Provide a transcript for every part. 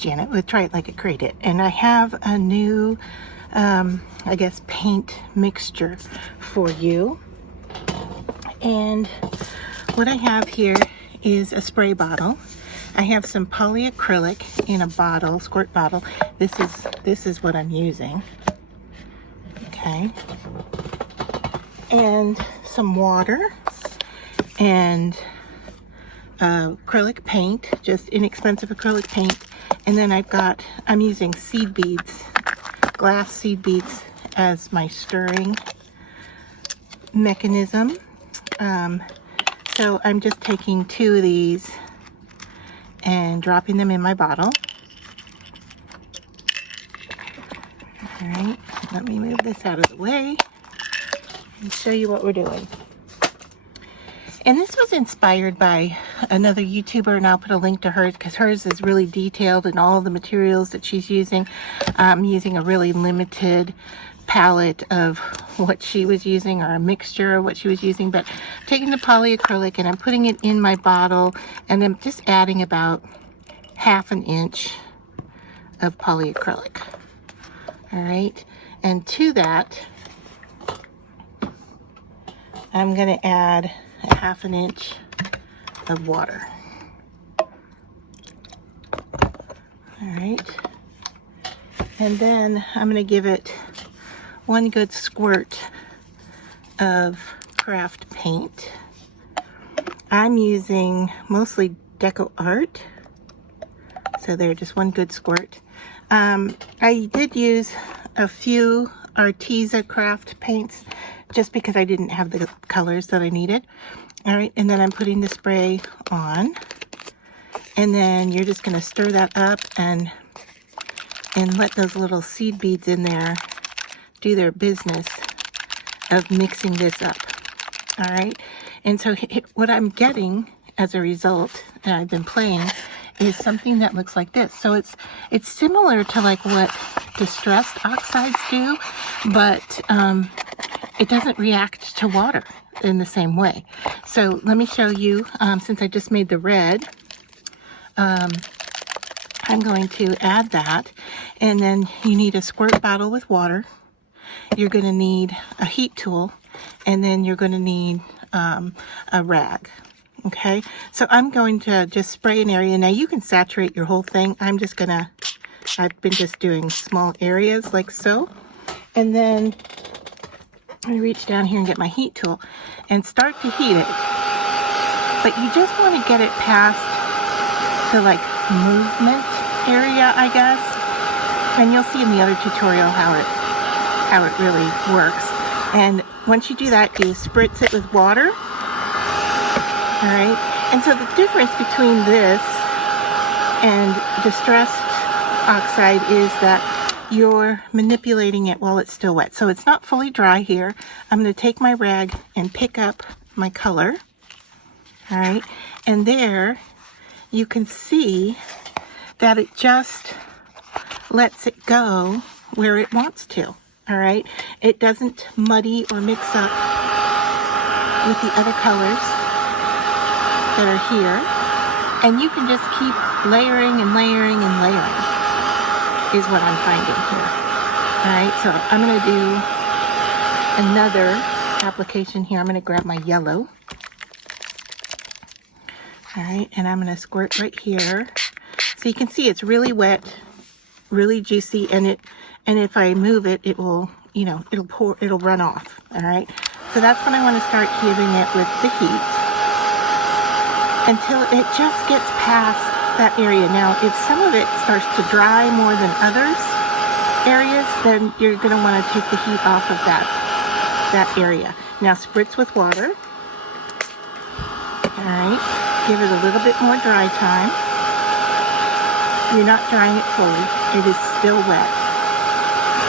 Janet with Try It Like a Crate It, and I have a new, I guess, paint mixture for you. And what I have here is a spray bottle. I have some polyacrylic in a bottle, squirt bottle. This is what I'm using. Okay. And some water and acrylic paint, just inexpensive acrylic paint. And then I'm using seed beads, glass seed beads as my stirring mechanism. So I'm just taking 2 of these and dropping them in my bottle. All right, let me move this out of the way and show you what we're doing. And this was inspired by another YouTuber, and I'll put a link to hers because hers is really detailed in all the materials that she's using. I'm using a really limited palette of what she was using, or a mixture of what she was using, but I'm taking the polyacrylic and I'm putting it in my bottle, and I'm just adding about 1/2 inch of polyacrylic. All right, and to that I'm going to add 1/2 inch of water. All right, and then I'm going to give it 1 good squirt of craft paint. I'm using mostly Deco Art, so they're just 1 good squirt. I did use a few Arteza craft paints just because I didn't have the colors that I needed. All right, and then I'm putting the spray on, and then you're just going to stir that up and let those little seed beads in there do their business of mixing this up. All right, and so what I'm getting as a result, and I've been playing, is something that looks like this. So it's similar to like what distressed oxides do, but it doesn't react to water in the same way. So let me show you, since I just made the red, I'm going to add that, and then you need a squirt bottle with water. You're going to need a heat tool, and then you're going to need a rag. Okay, so I'm going to just spray an area. Now you can saturate your whole thing. I've been just doing small areas like so. And then I reach down here and get my heat tool and start to heat it. But you just want to get it past the like movement area, I guess. And you'll see in the other tutorial how it really works. And once you do that, you spritz it with water. All right, and so the difference between this and distressed oxide is that you're manipulating it while it's still wet. So it's not fully dry here. I'm going to take my rag and pick up my color. All right, and there you can see that it just lets it go where it wants to. All right, it doesn't muddy or mix up with the other colors that are here, and you can just keep layering and layering and layering is what I'm finding here. All right, so I'm going to do another application here. I'm going to grab my yellow. All right, and I'm going to squirt right here. So you can see it's really wet, really juicy, and if I move it, it will, it'll run off. All right, so that's when I want to start giving it with the heat, until it just gets past that area. Now, if some of it starts to dry more than others areas, then you're going to want to take the heat off of that area. Now, spritz with water. All right, give it a little bit more dry time. You're not drying it fully. It is still wet.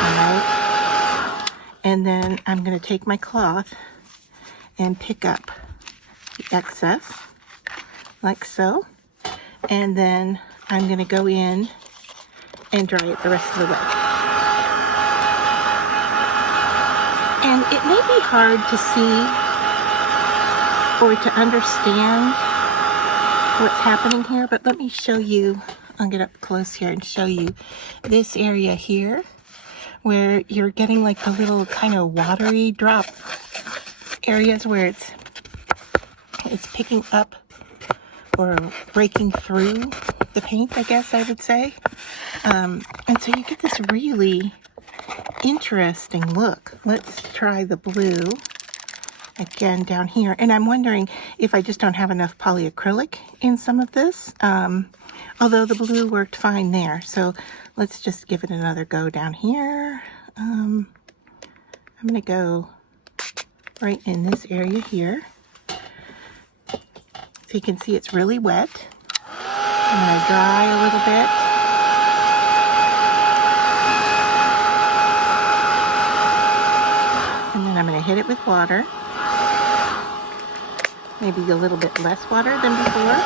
All right, and then I'm going to take my cloth and pick up the excess, like so, and then I'm going to go in and dry it the rest of the way. And it may be hard to see or to understand what's happening here, but let me show you I'll get up close here and show you this area here where you're getting like the little kind of watery drop areas where it's picking up or breaking through the paint, I guess I would say. And so you get this really interesting look. Let's try the blue again down here. And I'm wondering if I just don't have enough polyacrylic in some of this, although the blue worked fine there. So let's just give it another go down here. I'm going to go right in this area here. So you can see it's really wet. I'm going to dry a little bit. And then I'm going to hit it with water. Maybe a little bit less water than before.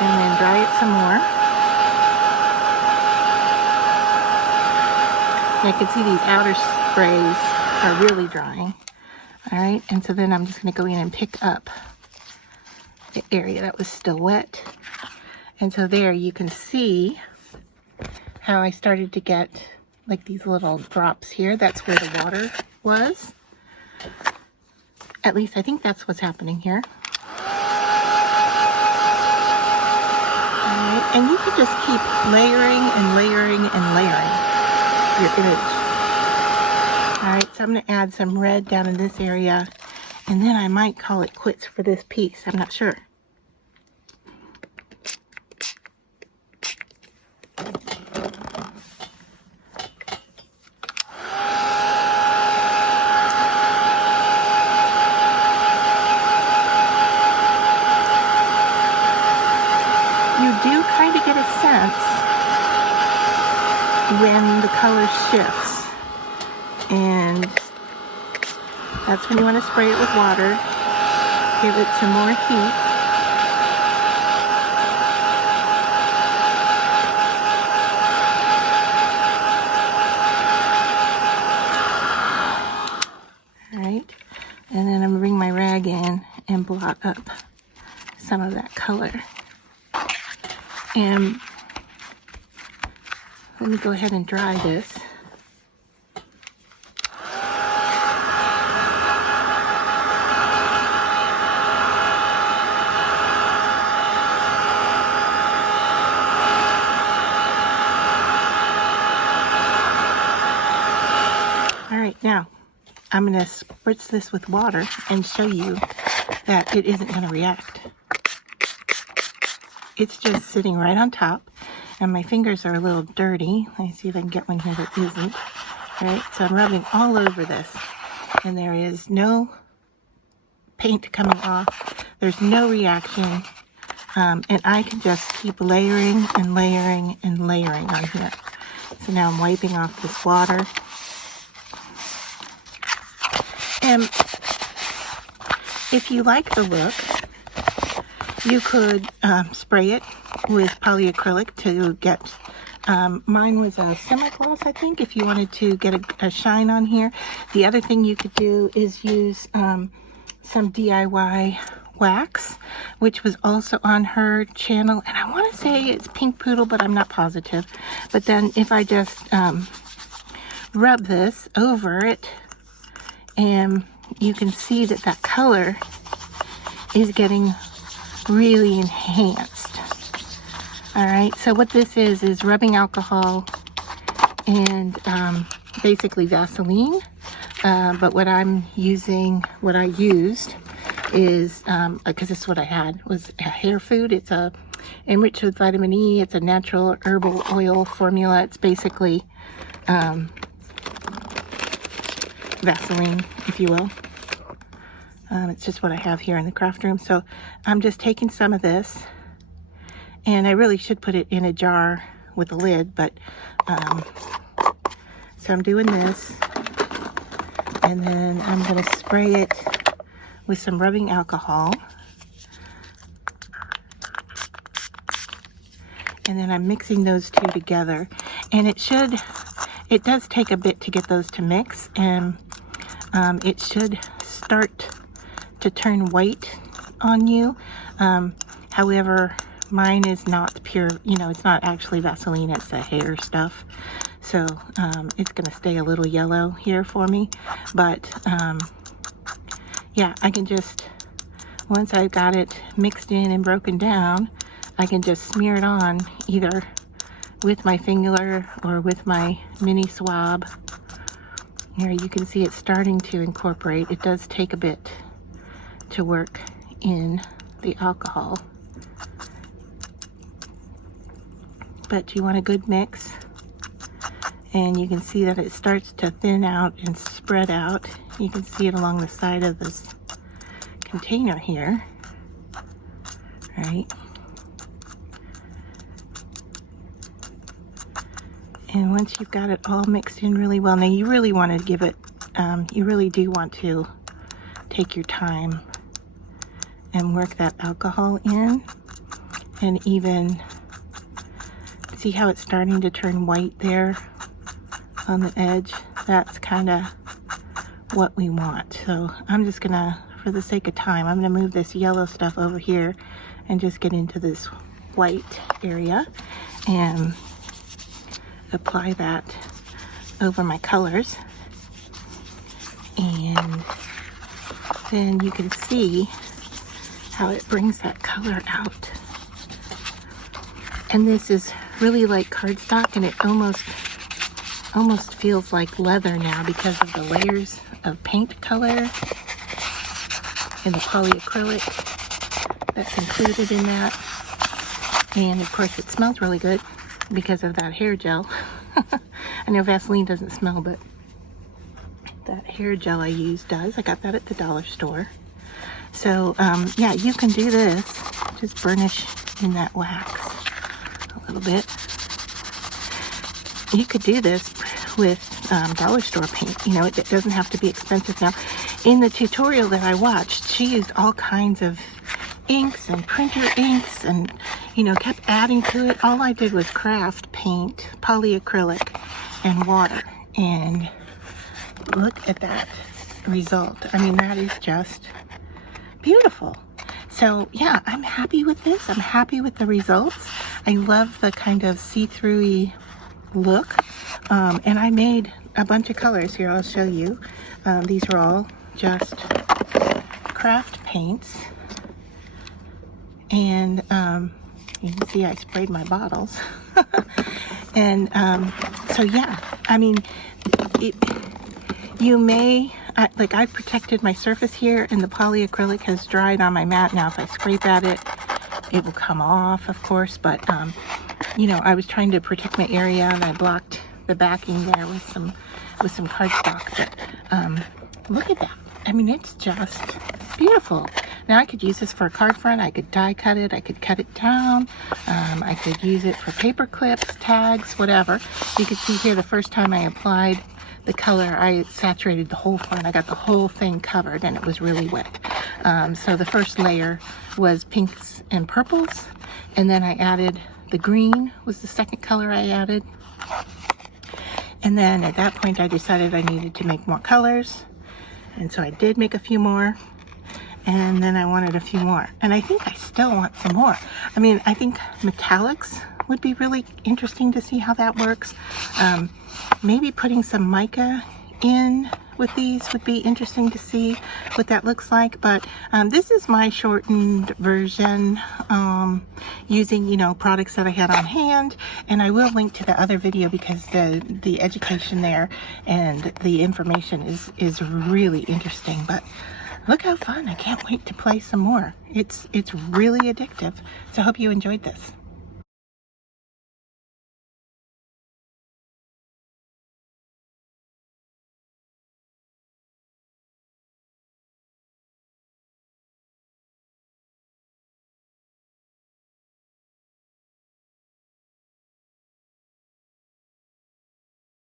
And then dry it some more. And I can see these outer sprays are really drying. All right, and so then I'm just going to go in and pick up the area that was still wet. And so there you can see how I started to get like these little drops here. That's where the water was. At least I think that's what's happening here. All right, and you can just keep layering and layering and layering your image. All right, so I'm going to add some red down in this area, and then I might call it quits for this piece. I'm not sure. You do kind of get a sense when the color shifts. And that's when you want to spray it with water. Give it some more heat. All right. And then I'm going to bring my rag in and blot up some of that color. And let me go ahead and dry this. All right, now I'm going to spritz this with water and show you that it isn't going to react. It's just sitting right on top, and my fingers are a little dirty. Let me see if I can get one here that isn't. All right, so I'm rubbing all over this, and there is no paint coming off. There's no reaction, and I can just keep layering and layering and layering on here. So now I'm wiping off this water. And if you like the look, you could spray it with polyacrylic to get, mine was a semi-gloss, I think, if you wanted to get a shine on here. The other thing you could do is use some DIY wax, which was also on her channel. And I want to say it's Pink Poodle, but I'm not positive. But then if I just rub this over it, and you can see that that color is getting really enhanced. All right, so what this is rubbing alcohol and basically Vaseline. But what I used is, because this is what I had, was a hair food. It's enriched with vitamin E. It's a natural herbal oil formula. It's basically Vaseline, if you will. It's just what I have here in the craft room. So I'm just taking some of this, and I really should put it in a jar with a lid, but so I'm doing this, and then I'm going to spray it with some rubbing alcohol, and then I'm mixing those two together. And it does take a bit to get those to mix, and it should start to turn white on you. However, Mine is not pure, you know, it's not actually Vaseline, it's the hair stuff. So it's going to stay a little yellow here for me. But yeah, I can just, once I've got it mixed in and broken down, I can just smear it on either with my finger or with my mini swab. Here you can see it's starting to incorporate. It does take a bit to work in the alcohol, but you want a good mix, and you can see that it starts to thin out and spread out. You can see it along the side of this container here, right? And once you've got it all mixed in really well, now you really want to give it, you really do want to take your time and work that alcohol in, and even see how it's starting to turn white there on the edge. That's kind of what we want. So I'm just gonna, for the sake of time, I'm gonna move this yellow stuff over here and just get into this white area and apply that over my colors. And then you can see how it brings that color out. And this is really like cardstock, and it almost feels like leather now because of the layers of paint color and the polyacrylic that's included in that. And of course it smells really good because of that hair gel. I know Vaseline doesn't smell, but that hair gel I use does. I got that at the dollar store. So yeah, you can do this. Just burnish in that wax a little bit. You could do this with dollar store paint. You know, it doesn't have to be expensive. Now, in the tutorial that I watched, she used all kinds of inks and printer inks and, you know, kept adding to it. All I did was craft paint, polyacrylic, and water. And look at that result. I mean, that is just beautiful. So yeah, I'm happy with this. I'm happy with the results. I love the kind of see-through-y look. And I made a bunch of colors here. I'll show you. These are all just craft paints. And you can see I sprayed my bottles. And so yeah, I mean, you may, like I protected my surface here, and the polyacrylic has dried on my mat. Now if I scrape at it, it will come off, of course, but you know, I was trying to protect my area, and I blocked the backing there with some cardstock. But look at that. I mean, it's just beautiful. Now I could use this for a card front. I could die cut it. I could cut it down. I could use it for paper clips, tags, whatever. You can see here the first time I applied the color, I saturated the whole front. I got the whole thing covered, and it was really wet. So the first layer was pinks and purples, and then I added the green was the second color I added. And then at that point I decided I needed to make more colors, and so I did make a few more. And then I wanted a few more, and I think I still want some more. I mean, I think metallics would be really interesting to see how that works. Maybe putting some mica in with these would be interesting to see what that looks like. But this is my shortened version, using, you know, products that I had on hand. And I will link to the other video because the education there and the information is really interesting. But look how fun. I can't wait to play some more. It's really addictive. So I hope you enjoyed this.